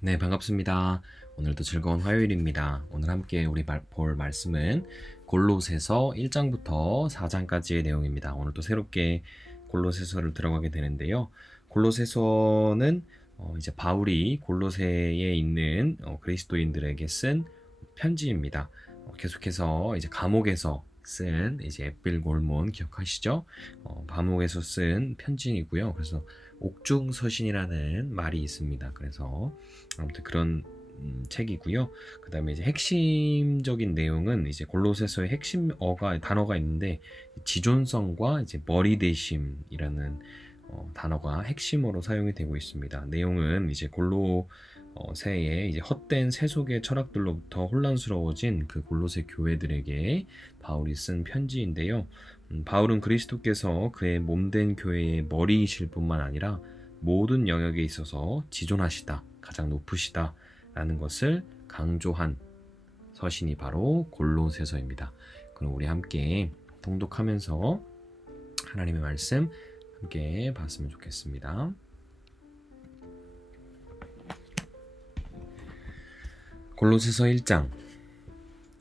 네, 반갑습니다. 오늘도 즐거운 화요일입니다. 오늘 함께 우리 볼 말씀은 골로새서 1장부터 4장까지의 내용입니다. 오늘 또 새롭게 골로새서를 들어가게 되는데요. 골로새서는 이제 바울이 골로새에 있는 그리스도인들에게 쓴 편지입니다. 계속해서 이제 감옥에서 쓴 이제 앳빌골몬 기억하시죠? 감옥에서 쓴 편지이고요. 그래서 옥중서신이라는 말이 있습니다. 그래서 아무튼 그런 책이고요. 그 다음에 이제 핵심적인 내용은 이제 골로새서의 핵심 단어가 있는데 지존성과 이제 머리 대심이라는 단어가 핵심으로 사용이 되고 있습니다. 내용은 이제 골로새의 이제 헛된 세속의 철학들로부터 혼란스러워진 그 골로새 교회들에게 바울이 쓴 편지인데요. 바울은 그리스도께서 그의 몸된 교회의 머리이실 뿐만 아니라 모든 영역에 있어서 지존하시다, 가장 높으시다 라는 것을 강조한 서신이 바로 골로새서입니다. 그럼 우리 함께 통독하면서 하나님의 말씀 함께 봤으면 좋겠습니다. 골로새서 1장.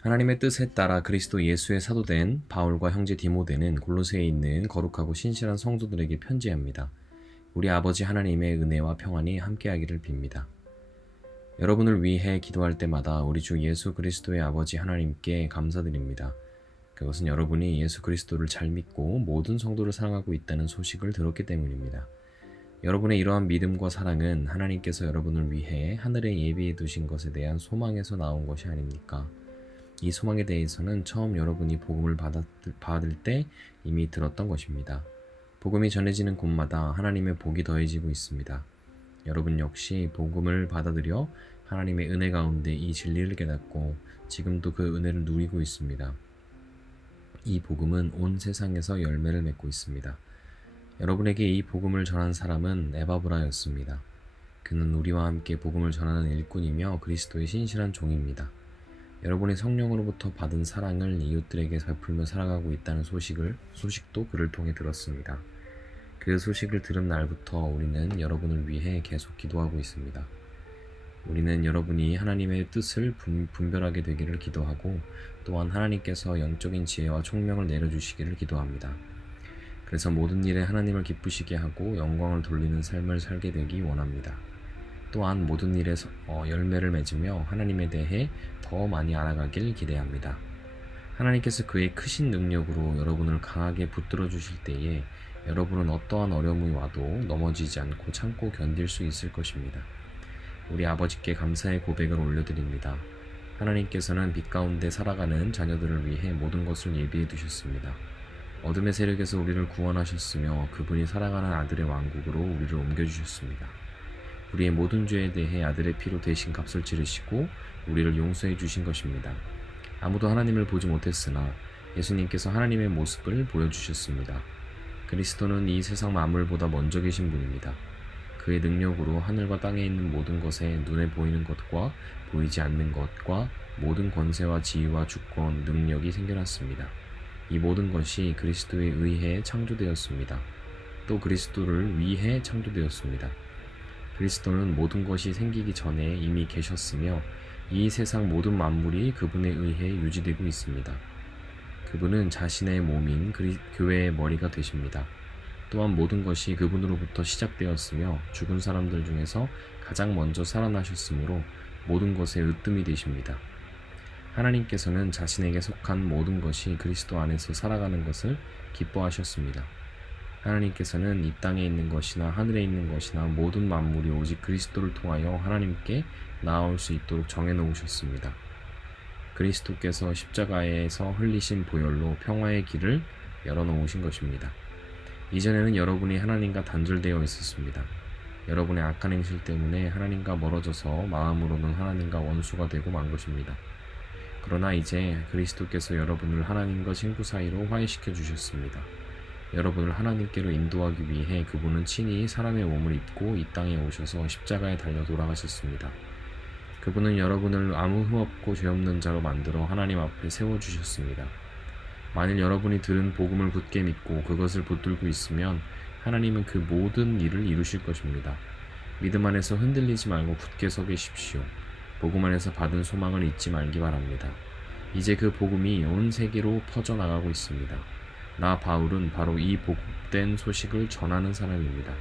하나님의 뜻에 따라 그리스도 예수의 사도된 바울과 형제 디모데는 골로새에 있는 거룩하고 신실한 성도들에게 편지합니다. 우리 아버지 하나님의 은혜와 평안이 함께하기를 빕니다. 여러분을 위해 기도할 때마다 우리 주 예수 그리스도의 아버지 하나님께 감사드립니다. 그것은 여러분이 예수 그리스도를 잘 믿고 모든 성도를 사랑하고 있다는 소식을 들었기 때문입니다. 여러분의 이러한 믿음과 사랑은 하나님께서 여러분을 위해 하늘에 예비해 두신 것에 대한 소망에서 나온 것이 아닙니까? 이 소망에 대해서는 처음 여러분이 복음을 받을 때 이미 들었던 것입니다. 복음이 전해지는 곳마다 하나님의 복이 더해지고 있습니다. 여러분 역시 복음을 받아들여 하나님의 은혜 가운데 이 진리를 깨닫고 지금도 그 은혜를 누리고 있습니다. 이 복음은 온 세상에서 열매를 맺고 있습니다. 여러분에게 이 복음을 전한 사람은 에바브라였습니다. 그는 우리와 함께 복음을 전하는 일꾼이며 그리스도의 신실한 종입니다. 여러분이 성령으로부터 받은 사랑을 이웃들에게 베풀며 살아가고 있다는 소식도 그를 통해 들었습니다. 그 소식을 들은 날부터 우리는 여러분을 위해 계속 기도하고 있습니다. 우리는 여러분이 하나님의 뜻을 분별하게 되기를 기도하고 또한 하나님께서 영적인 지혜와 총명을 내려주시기를 기도합니다. 그래서 모든 일에 하나님을 기쁘시게 하고 영광을 돌리는 삶을 살게 되기 원합니다. 또한 모든 일에 열매를 맺으며 하나님에 대해 더 많이 알아가길 기대합니다. 하나님께서 그의 크신 능력으로 여러분을 강하게 붙들어 주실 때에 여러분은 어떠한 어려움이 와도 넘어지지 않고 참고 견딜 수 있을 것입니다. 우리 아버지께 감사의 고백을 올려드립니다. 하나님께서는 빛 가운데 살아가는 자녀들을 위해 모든 것을 예비해 두셨습니다. 어둠의 세력에서 우리를 구원하셨으며 그분이 살아가는 아들의 왕국으로 우리를 옮겨주셨습니다. 우리의 모든 죄에 대해 아들의 피로 대신 값을 치르시고 우리를 용서해 주신 것입니다. 아무도 하나님을 보지 못했으나 예수님께서 하나님의 모습을 보여주셨습니다. 그리스도는 이 세상 만물보다 먼저 계신 분입니다. 그의 능력으로 하늘과 땅에 있는 모든 것에 눈에 보이는 것과 보이지 않는 것과 모든 권세와 지위와 주권, 능력이 생겨났습니다. 이 모든 것이 그리스도에 의해 창조되었습니다. 또 그리스도를 위해 창조되었습니다. 그리스도는 모든 것이 생기기 전에 이미 계셨으며 이 세상 모든 만물이 그분에 의해 유지되고 있습니다. 그분은 자신의 몸인 교회의 머리가 되십니다. 또한 모든 것이 그분으로부터 시작되었으며 죽은 사람들 중에서 가장 먼저 살아나셨으므로 모든 것의 으뜸이 되십니다. 하나님께서는 자신에게 속한 모든 것이 그리스도 안에서 살아가는 것을 기뻐하셨습니다. 하나님께서는 이 땅에 있는 것이나 하늘에 있는 것이나 모든 만물이 오직 그리스도를 통하여 하나님께 나아올 수 있도록 정해놓으셨습니다. 그리스도께서 십자가에서 흘리신 보혈로 평화의 길을 열어놓으신 것입니다. 이전에는 여러분이 하나님과 단절되어 있었습니다. 여러분의 악한 행실 때문에 하나님과 멀어져서 마음으로는 하나님과 원수가 되고 만 것입니다. 그러나 이제 그리스도께서 여러분을 하나님과 친구 사이로 화해시켜 주셨습니다. 여러분을 하나님께로 인도하기 위해 그분은 친히 사람의 몸을 입고 이 땅에 오셔서 십자가에 달려 돌아가셨습니다. 그분은 여러분을 아무 흠없고 죄 없는 자로 만들어 하나님 앞에 세워주셨습니다. 만일 여러분이 들은 복음을 굳게 믿고 그것을 붙들고 있으면 하나님은 그 모든 일을 이루실 것입니다. 믿음 안에서 흔들리지 말고 굳게 서 계십시오. 복음 안에서 받은 소망을 잊지 말기 바랍니다. 이제 그 복음이 온 세계로 퍼져나가고 있습니다. 나 바울은 바로 이 복된 소식을 전하는 사람입니다.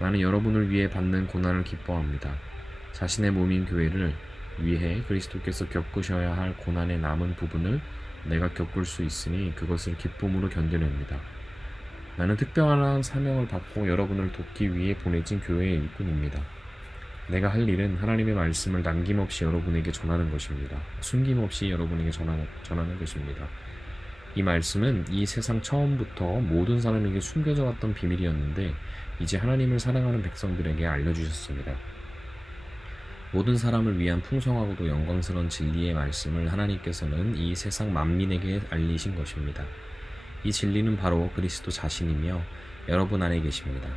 나는 여러분을 위해 받는 고난을 기뻐합니다. 자신의 몸인 교회를 위해 그리스도께서 겪으셔야 할 고난의 남은 부분을 내가 겪을 수 있으니 그것을 기쁨으로 견뎌냅니다. 나는 특별한 사명을 받고 여러분을 돕기 위해 보내진 교회의 일꾼입니다. 내가 할 일은 하나님의 말씀을 남김없이 여러분에게 전하는 것입니다. 숨김없이 여러분에게 전하는 것입니다. 이 말씀은 이 세상 처음부터 모든 사람에게 숨겨져 왔던 비밀이었는데 이제 하나님을 사랑하는 백성들에게 알려주셨습니다. 모든 사람을 위한 풍성하고도 영광스러운 진리의 말씀을 하나님께서는 이 세상 만민에게 알리신 것입니다. 이 진리는 바로 그리스도 자신이며 여러분 안에 계십니다.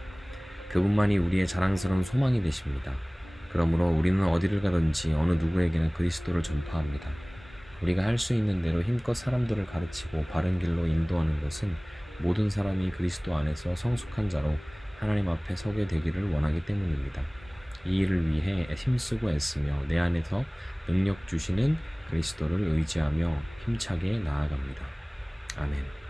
그분만이 우리의 자랑스러운 소망이 되십니다. 그러므로 우리는 어디를 가든지 어느 누구에게나 그리스도를 전파합니다. 우리가 할 수 있는 대로 힘껏 사람들을 가르치고 바른 길로 인도하는 것은 모든 사람이 그리스도 안에서 성숙한 자로 하나님 앞에 서게 되기를 원하기 때문입니다. 이 일을 위해 힘쓰고 애쓰며 내 안에서 능력 주시는 그리스도를 의지하며 힘차게 나아갑니다. 아멘.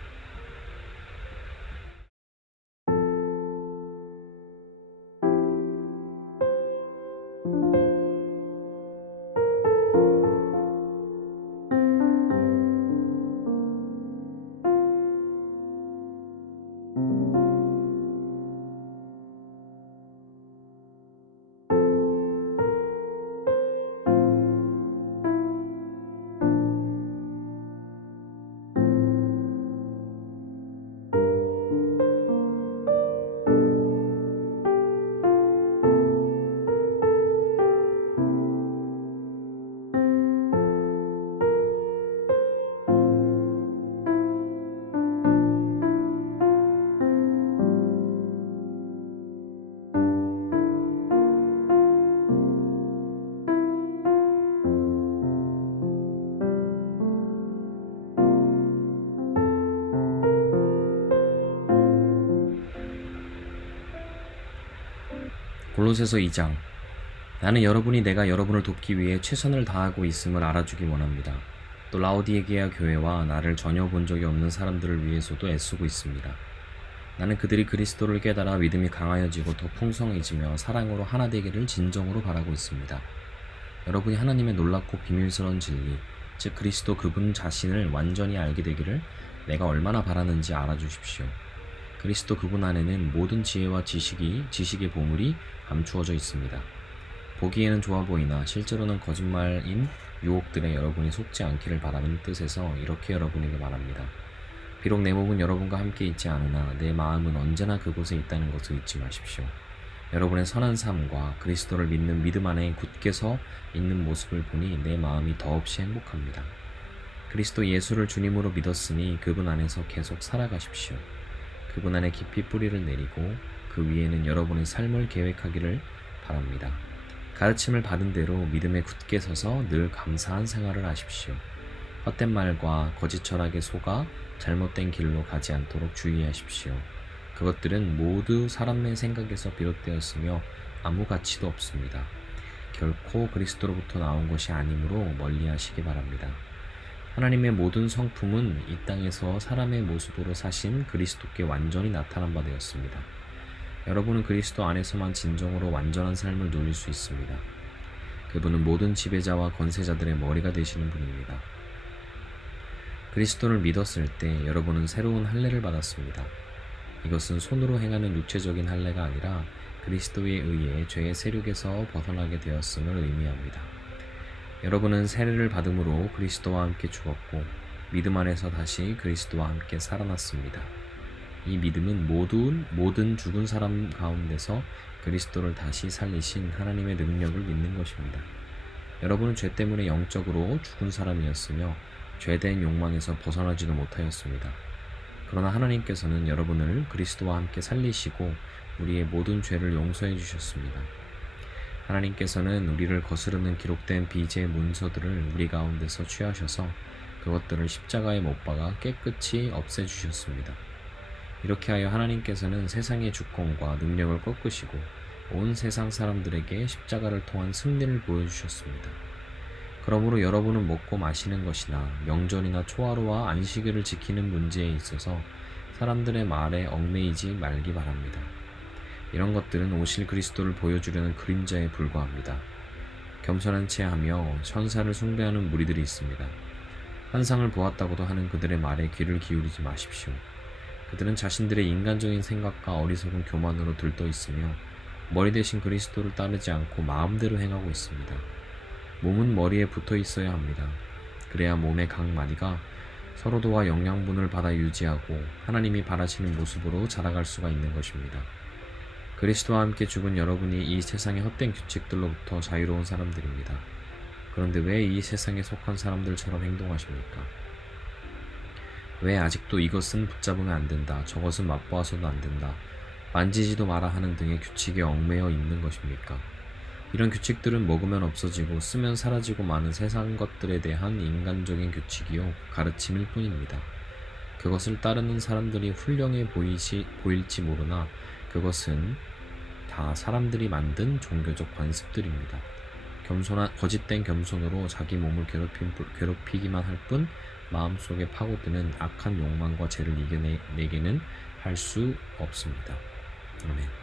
골로새서 2장. 나는 여러분이 내가 여러분을 돕기 위해 최선을 다하고 있음을 알아주기 원합니다. 또 라오디게아 교회와 나를 전혀 본 적이 없는 사람들을 위해서도 애쓰고 있습니다. 나는 그들이 그리스도를 깨달아 믿음이 강하여지고 더 풍성해지며 사랑으로 하나 되기를 진정으로 바라고 있습니다. 여러분이 하나님의 놀랍고 비밀스러운 진리, 즉 그리스도 그분 자신을 완전히 알게 되기를 내가 얼마나 바라는지 알아주십시오. 그리스도 그분 안에는 모든 지혜와 지식의 보물이 감추어져 있습니다. 보기에는 좋아 보이나 실제로는 거짓말인 유혹들에 여러분이 속지 않기를 바라는 뜻에서 이렇게 여러분에게 말합니다. 비록 내 몸은 여러분과 함께 있지 않으나 내 마음은 언제나 그곳에 있다는 것을 잊지 마십시오. 여러분의 선한 삶과 그리스도를 믿는 믿음 안에 굳게 서 있는 모습을 보니 내 마음이 더없이 행복합니다. 그리스도 예수를 주님으로 믿었으니 그분 안에서 계속 살아가십시오. 그분 안에 깊이 뿌리를 내리고 그 위에는 여러분의 삶을 계획하기를 바랍니다. 가르침을 받은 대로 믿음에 굳게 서서 늘 감사한 생활을 하십시오. 헛된 말과 거짓 철학에 속아 잘못된 길로 가지 않도록 주의하십시오. 그것들은 모두 사람의 생각에서 비롯되었으며 아무 가치도 없습니다. 결코 그리스도로부터 나온 것이 아니므로 멀리하시기 바랍니다. 하나님의 모든 성품은 이 땅에서 사람의 모습으로 사신 그리스도께 완전히 나타난 바 되었습니다. 여러분은 그리스도 안에서만 진정으로 완전한 삶을 누릴 수 있습니다. 그분은 모든 지배자와 권세자들의 머리가 되시는 분입니다. 그리스도를 믿었을 때 여러분은 새로운 할례를 받았습니다. 이것은 손으로 행하는 육체적인 할례가 아니라 그리스도에 의해 죄의 세력에서 벗어나게 되었음을 의미합니다. 여러분은 세례를 받음으로 그리스도와 함께 죽었고 믿음 안에서 다시 그리스도와 함께 살아났습니다. 이 믿음은 모든 죽은 사람 가운데서 그리스도를 다시 살리신 하나님의 능력을 믿는 것입니다. 여러분은 죄 때문에 영적으로 죽은 사람이었으며 죄된 욕망에서 벗어나지도 못하였습니다. 그러나 하나님께서는 여러분을 그리스도와 함께 살리시고 우리의 모든 죄를 용서해 주셨습니다. 하나님께서는 우리를 거스르는 기록된 빚의 문서들을 우리 가운데서 취하셔서 그것들을 십자가에 못 박아 깨끗이 없애주셨습니다. 이렇게 하여 하나님께서는 세상의 주권과 능력을 꺾으시고 온 세상 사람들에게 십자가를 통한 승리를 보여주셨습니다. 그러므로 여러분은 먹고 마시는 것이나 명절이나 초하루와 안식일을 지키는 문제에 있어서 사람들의 말에 얽매이지 말기 바랍니다. 이런 것들은 오실 그리스도를 보여주려는 그림자에 불과합니다. 겸손한 채 하며 천사를 숭배하는 무리들이 있습니다. 환상을 보았다고도 하는 그들의 말에 귀를 기울이지 마십시오. 그들은 자신들의 인간적인 생각과 어리석은 교만으로 들떠 있으며 머리 대신 그리스도를 따르지 않고 마음대로 행하고 있습니다. 몸은 머리에 붙어 있어야 합니다. 그래야 몸의 각 마디가 서로 도와 영양분을 받아 유지하고 하나님이 바라시는 모습으로 자라갈 수가 있는 것입니다. 그리스도와 함께 죽은 여러분이 이 세상의 헛된 규칙들로부터 자유로운 사람들입니다. 그런데 왜 이 세상에 속한 사람들처럼 행동하십니까? 왜 아직도 이것은 붙잡으면 안 된다, 저것은 맛보아서도 안 된다, 만지지도 마라 하는 등의 규칙에 얽매여 있는 것입니까? 이런 규칙들은 먹으면 없어지고 쓰면 사라지고 많은 세상 것들에 대한 인간적인 규칙이요 가르침일 뿐입니다. 그것을 따르는 사람들이 훌륭해 보일지 모르나 그것은 다 사람들이 만든 종교적 관습들입니다. 거짓된 겸손으로 자기 몸을 괴롭히기만 할 뿐 마음속에 파고드는 악한 욕망과 죄를 이겨내게는 할 수 없습니다. 아멘.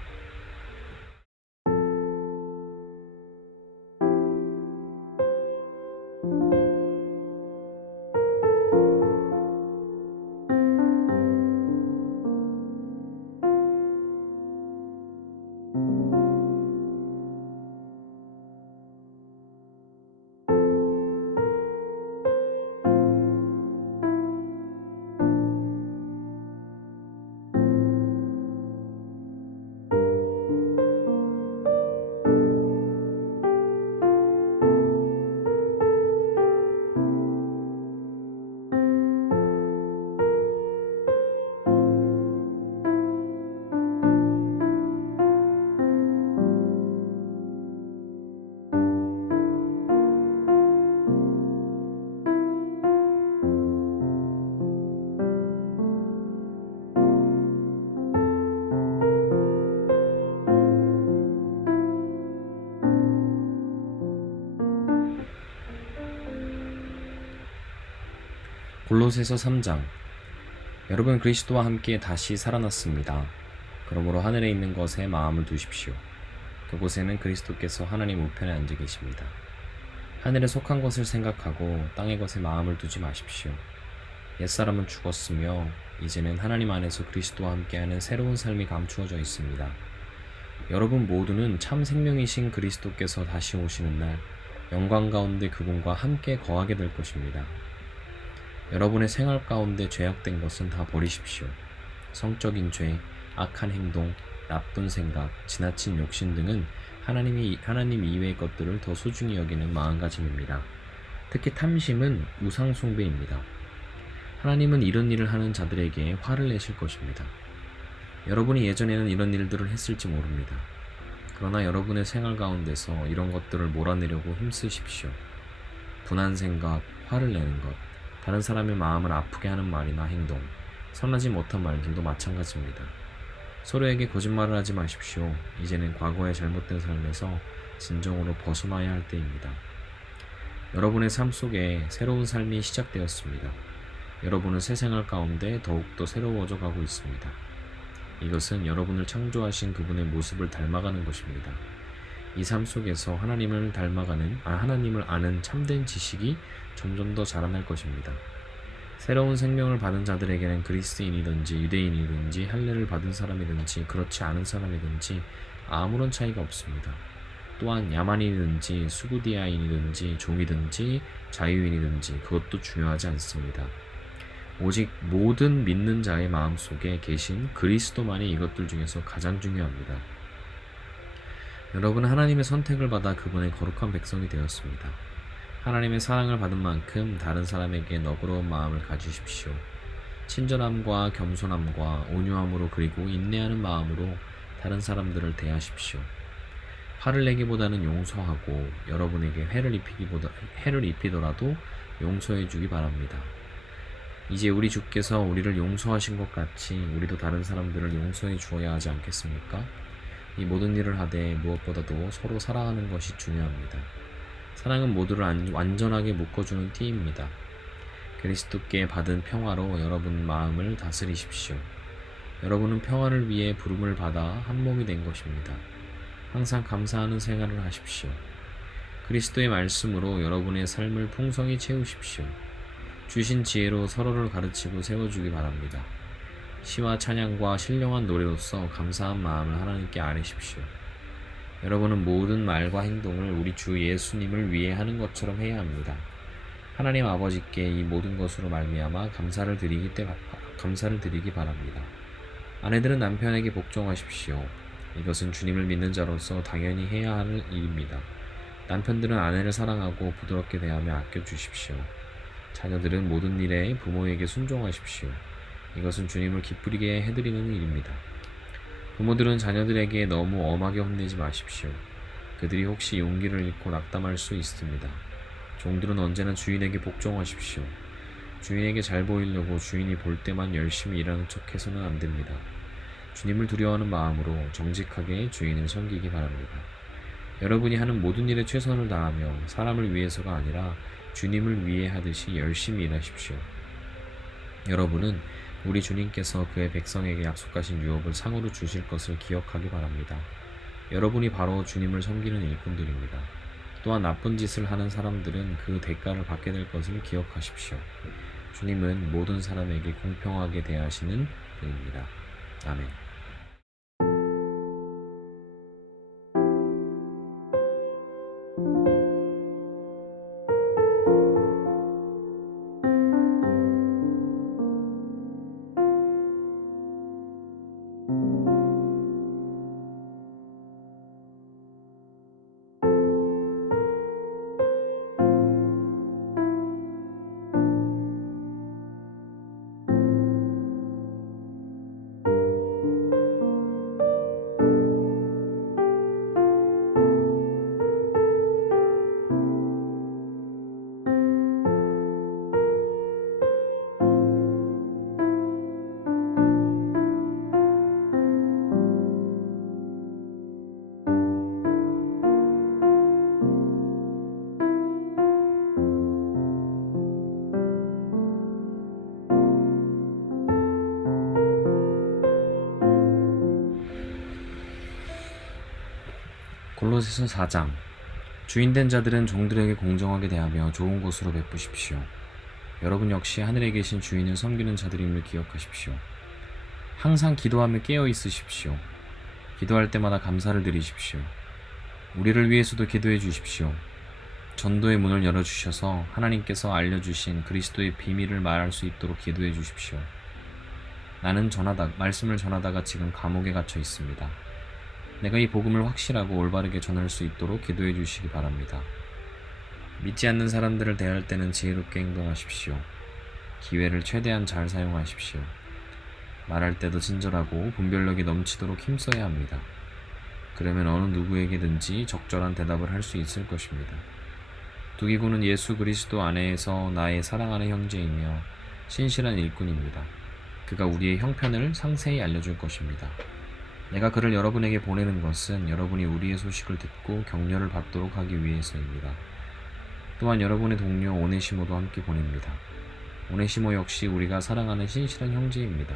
골로새서 3장. 여러분 그리스도와 함께 다시 살아났습니다. 그러므로 하늘에 있는 것에 마음을 두십시오. 그곳에는 그리스도께서 하나님 우편에 앉아 계십니다. 하늘에 속한 것을 생각하고 땅의 것에 마음을 두지 마십시오. 옛사람은 죽었으며 이제는 하나님 안에서 그리스도와 함께하는 새로운 삶이 감추어져 있습니다. 여러분 모두는 참 생명이신 그리스도께서 다시 오시는 날 영광 가운데 그분과 함께 거하게 될 것입니다. 여러분의 생활 가운데 죄악된 것은 다 버리십시오. 성적인 죄, 악한 행동, 나쁜 생각, 지나친 욕심 등은 하나님 이외의 것들을 더 소중히 여기는 마음가짐입니다. 특히 탐심은 우상 숭배입니다. 하나님은 이런 일을 하는 자들에게 화를 내실 것입니다. 여러분이 예전에는 이런 일들을 했을지 모릅니다. 그러나 여러분의 생활 가운데서 이런 것들을 몰아내려고 힘쓰십시오. 분한 생각, 화를 내는 것, 다른 사람의 마음을 아프게 하는 말이나 행동, 선하지 못한 말들도 마찬가지입니다. 서로에게 거짓말을 하지 마십시오. 이제는 과거의 잘못된 삶에서 진정으로 벗어나야 할 때입니다. 여러분의 삶 속에 새로운 삶이 시작되었습니다. 여러분은 새 생활 가운데 더욱더 새로워져 가고 있습니다. 이것은 여러분을 창조하신 그분의 모습을 닮아가는 것입니다. 이 삶 속에서 하나님을 아는 참된 지식이 점점 더 자라날 것입니다. 새로운 생명을 받은 자들에게는 그리스인이든지 유대인이든지 할례를 받은 사람이든지 그렇지 않은 사람이든지 아무런 차이가 없습니다. 또한 야만인이든지 수구디아인이든지 종이든지 자유인이든지 그것도 중요하지 않습니다. 오직 모든 믿는 자의 마음속에 계신 그리스도만이 이것들 중에서 가장 중요합니다. 여러분은 하나님의 선택을 받아 그분의 거룩한 백성이 되었습니다. 하나님의 사랑을 받은 만큼 다른 사람에게 너그러운 마음을 가지십시오. 친절함과 겸손함과 온유함으로 그리고 인내하는 마음으로 다른 사람들을 대하십시오. 화를 내기보다는 용서하고 여러분에게 해를 입히더라도 용서해 주기 바랍니다. 이제 우리 주께서 우리를 용서하신 것 같이 우리도 다른 사람들을 용서해 주어야 하지 않겠습니까? 이 모든 일을 하되 무엇보다도 서로 사랑하는 것이 중요합니다. 사랑은 모두를 완전하게 묶어주는 띠입니다. 그리스도께 받은 평화로 여러분 마음을 다스리십시오. 여러분은 평화를 위해 부름을 받아 한 몸이 된 것입니다. 항상 감사하는 생활을 하십시오. 그리스도의 말씀으로 여러분의 삶을 풍성히 채우십시오. 주신 지혜로 서로를 가르치고 세워주기 바랍니다. 시와 찬양과 신령한 노래로서 감사한 마음을 하나님께 아뢰십시오. 여러분은 모든 말과 행동을 우리 주 예수님을 위해 하는 것처럼 해야 합니다. 하나님 아버지께 이 모든 것으로 말미암아 감사를 드리기 바랍니다. 아내들은 남편에게 복종하십시오. 이것은 주님을 믿는 자로서 당연히 해야 하는 일입니다. 남편들은 아내를 사랑하고 부드럽게 대하며 아껴주십시오. 자녀들은 모든 일에 부모에게 순종하십시오. 이것은 주님을 기쁘게 해드리는 일입니다. 부모들은 자녀들에게 너무 엄하게 혼내지 마십시오. 그들이 혹시 용기를 잃고 낙담할 수 있습니다. 종들은 언제나 주인에게 복종하십시오. 주인에게 잘 보이려고 주인이 볼 때만 열심히 일하는 척해서는 안 됩니다. 주님을 두려워하는 마음으로 정직하게 주인을 섬기기 바랍니다. 여러분이 하는 모든 일에 최선을 다하며 사람을 위해서가 아니라 주님을 위해 하듯이 열심히 일하십시오. 여러분은 우리 주님께서 그의 백성에게 약속하신 유업을 상으로 주실 것을 기억하기 바랍니다. 여러분이 바로 주님을 섬기는 일꾼들입니다. 또한 나쁜 짓을 하는 사람들은 그 대가를 받게 될 것을 기억하십시오. 주님은 모든 사람에게 공평하게 대하시는 분입니다. 아멘. 골로새서 4장. 주인된 자들은 종들에게 공정하게 대하며 좋은 곳으로 베푸십시오. 여러분 역시 하늘에 계신 주인을 섬기는 자들임을 기억하십시오. 항상 기도하며 깨어 있으십시오. 기도할 때마다 감사를 드리십시오. 우리를 위해서도 기도해 주십시오. 전도의 문을 열어주셔서 하나님께서 알려주신 그리스도의 비밀을 말할 수 있도록 기도해 주십시오. 나는 말씀을 전하다가 지금 감옥에 갇혀 있습니다. 내가 이 복음을 확실하고 올바르게 전할 수 있도록 기도해 주시기 바랍니다. 믿지 않는 사람들을 대할 때는 지혜롭게 행동하십시오. 기회를 최대한 잘 사용하십시오. 말할 때도 친절하고 분별력이 넘치도록 힘써야 합니다. 그러면 어느 누구에게든지 적절한 대답을 할 수 있을 것입니다. 두기고는 예수 그리스도 안에서 나의 사랑하는 형제이며 신실한 일꾼입니다. 그가 우리의 형편을 상세히 알려줄 것입니다. 내가 그를 여러분에게 보내는 것은 여러분이 우리의 소식을 듣고 격려를 받도록 하기 위해서입니다. 또한 여러분의 동료 오네시모도 함께 보냅니다. 오네시모 역시 우리가 사랑하는 신실한 형제입니다.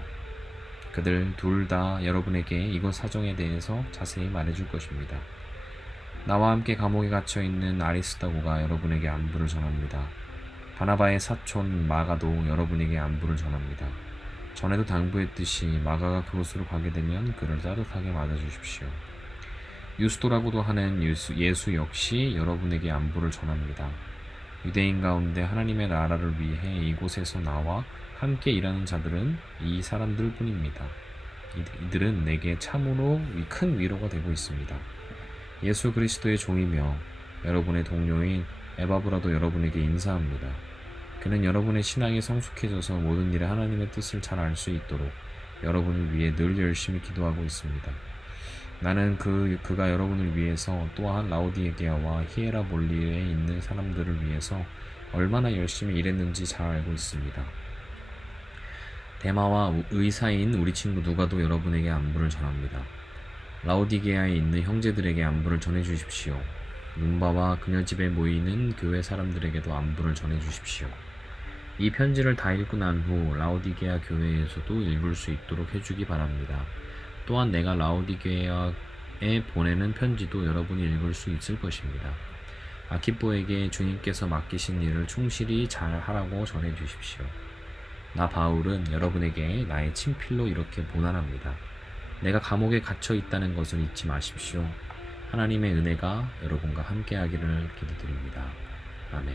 그들 둘 다 여러분에게 이곳 사정에 대해서 자세히 말해줄 것입니다. 나와 함께 감옥에 갇혀있는 아리스다고가 여러분에게 안부를 전합니다. 바나바의 사촌 마가도 여러분에게 안부를 전합니다. 전에도 당부했듯이 마가가 그곳으로 가게 되면 그를 따뜻하게 맞아주십시오. 유스도라고도 하는 예수 역시 여러분에게 안부를 전합니다. 유대인 가운데 하나님의 나라를 위해 이곳에서 나와 함께 일하는 자들은 이 사람들 뿐입니다. 이들은 내게 참으로 큰 위로가 되고 있습니다. 예수 그리스도의 종이며 여러분의 동료인 에바브라도 여러분에게 인사합니다. 그는 여러분의 신앙이 성숙해져서 모든 일에 하나님의 뜻을 잘 알 수 있도록 여러분을 위해 늘 열심히 기도하고 있습니다. 나는 그가 여러분을 위해서 또한 라오디게아와 히에라볼리에 있는 사람들을 위해서 얼마나 열심히 일했는지 잘 알고 있습니다. 데마와 의사인 우리 친구 누가도 여러분에게 안부를 전합니다. 라오디게아에 있는 형제들에게 안부를 전해주십시오. 눈바와 그녀 집에 모이는 교회 사람들에게도 안부를 전해주십시오. 이 편지를 다 읽고 난 후 라오디게아 교회에서도 읽을 수 있도록 해주기 바랍니다. 또한 내가 라오디게아에 보내는 편지도 여러분이 읽을 수 있을 것입니다. 아키포에게 주님께서 맡기신 일을 충실히 잘 하라고 전해주십시오. 나 바울은 여러분에게 나의 친필로 이렇게 보난합니다. 내가 감옥에 갇혀 있다는 것을 잊지 마십시오. 하나님의 은혜가 여러분과 함께하기를 기도드립니다. 아멘.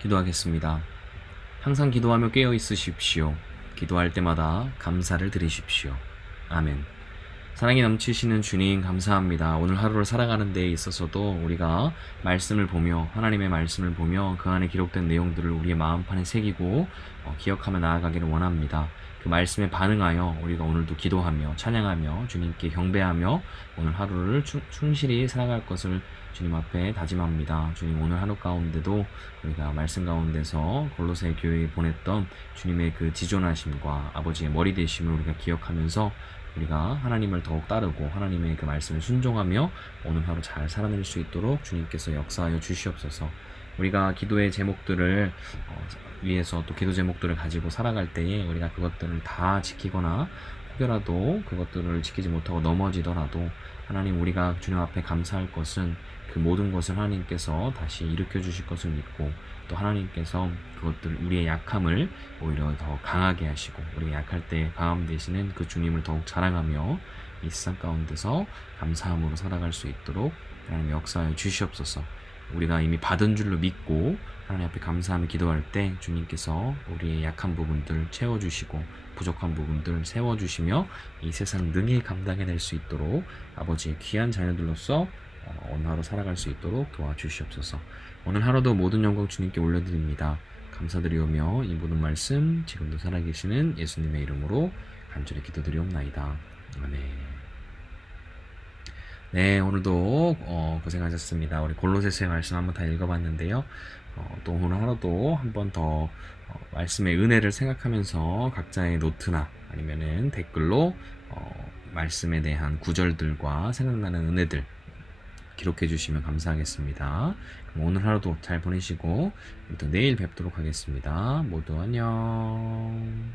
기도하겠습니다. 항상 기도하며 깨어 있으십시오. 기도할 때마다 감사를 드리십시오. 아멘. 사랑이 넘치시는 주님 감사합니다. 오늘 하루를 살아가는 데 있어서도 우리가 말씀을 보며 하나님의 말씀을 보며 그 안에 기록된 내용들을 우리의 마음판에 새기고 기억하며 나아가기를 원합니다. 그 말씀에 반응하여 우리가 오늘도 기도하며 찬양하며 주님께 경배하며 오늘 하루를 충실히 살아갈 것을 주님 앞에 다짐합니다. 주님 오늘 하루 가운데도 우리가 말씀 가운데서 골로새 교회에 보냈던 주님의 그 지존하심과 아버지의 머리 되심을 우리가 기억하면서 우리가 하나님을 더욱 따르고 하나님의 그 말씀을 순종하며 오늘 하루 잘 살아낼 수 있도록 주님께서 역사하여 주시옵소서. 우리가 기도의 제목들을 위해서 또 기도 제목들을 가지고 살아갈 때에 우리가 그것들을 다 지키거나 혹여라도 그것들을 지키지 못하고 넘어지더라도 하나님 우리가 주님 앞에 감사할 것은 그 모든 것을 하나님께서 다시 일으켜 주실 것을 믿고 또 하나님께서 그것들 우리의 약함을 오히려 더 강하게 하시고 우리가 약할 때 강함 되시는 그 주님을 더욱 자랑하며 이 세상 가운데서 감사함으로 살아갈 수 있도록 하나님 역사하여 주시옵소서. 우리가 이미 받은 줄로 믿고 하나님 앞에 감사하며 기도할 때 주님께서 우리의 약한 부분들 채워주시고 부족한 부분들 세워주시며 이 세상 능히 감당해낼 수 있도록 아버지의 귀한 자녀들로서 오늘 하루 살아갈 수 있도록 도와주시옵소서. 오늘 하루도 모든 영광 주님께 올려드립니다. 감사드리오며 이 모든 말씀 지금도 살아계시는 예수님의 이름으로 간절히 기도드리옵나이다. 아멘. 네, 오늘도 고생하셨습니다. 우리 골로새서의 말씀 한번 다 읽어봤는데요. 또 오늘 하루도 한번 더 말씀의 은혜를 생각하면서 각자의 노트나 아니면은 댓글로 말씀에 대한 구절들과 생각나는 은혜들 기록해 주시면 감사하겠습니다. 그럼 오늘 하루도 잘 보내시고 또 내일 뵙도록 하겠습니다. 모두 안녕.